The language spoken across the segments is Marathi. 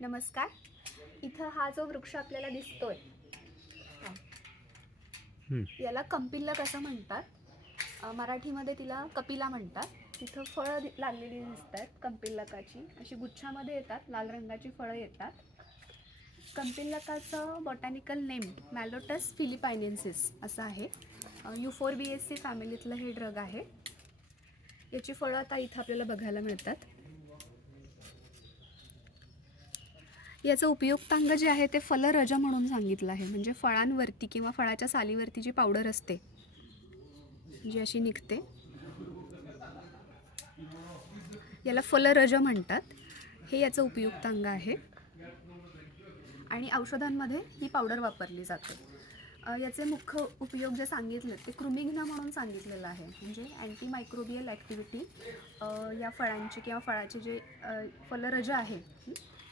नमस्कार. इथं हा जो वृक्ष आपल्याला दिसतोय याला कंपिल्लक असं म्हणतात. मराठीमध्ये तिला कपिला म्हणतात. तिथं फळं लागलेली दिसतात कंपिल्लकाची, अशी गुच्छामध्ये येतात, लाल रंगाची फळं येतात. कंपिल्लकाचं बॉटॅनिकल नेम मॅलोटस फिलिपायनेन्सिस असं आहे. युफोर्बिएसी फॅमिलीतलं हे ड्रग आहे. याची फळं आता इथं आपल्याला बघायला मिळतात. याचं उपयुक्तांग जे आहे ते फलरज म्हणून सांगितलं आहे. म्हणजे फळांवरती किंवा फळाच्या सालीवरती जी पावडर असते जी अशी निघते याला फलरज म्हणतात. हे याचं उपयुक्तांग आहे आणि औषधांमध्ये ही पावडर वापरली जाते. याचे मुख्य उपयोग जे सांगितले ते कृमिघ्न म्हणून सांगितलेलं आहे. म्हणजे अँटीमायक्रोबियल ॲक्टिव्हिटी या फळांची किंवा फळाचे जे फलरज आहे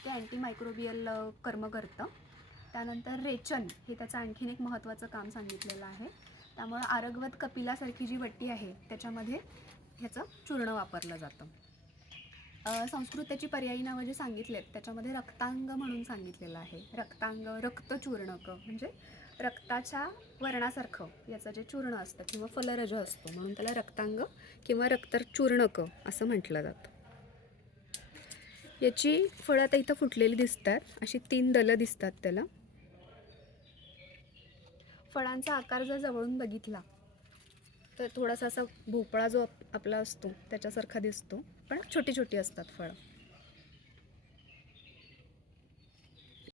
ते अँटीमायक्रोबियल कर्म करतं. त्यानंतर रेचन हे त्याचं आणखीन एक महत्त्वाचं काम सांगितलेलं आहे. त्यामुळं आरगवत कपिलासारखी जी वट्टी आहे त्याच्यामध्ये ह्याचं चूर्ण वापरलं जातं. संस्कृत त्याची पर्यायी नावं जे सांगितलेत त्याच्यामध्ये रक्तांग म्हणून सांगितलेलं आहे. रक्तांग, रक्तचूर्णक म्हणजे रक्ताच्या वर्णासारखं याचं जे चूर्ण असतं किंवा फलरज असतो म्हणून त्याला रक्तांग किंवा रक्तचूर्णक असं म्हटलं जातं. याची फळं आता इथं फुटलेली दिसतात. अशी 3 दलं दिसतात त्याला. फळांचा आकार जर जवळून बघितला तर थोडासा असा भोपळा जो आपला असतो त्याच्यासारखा दिसतो, पण छोटी छोटी असतात फळं.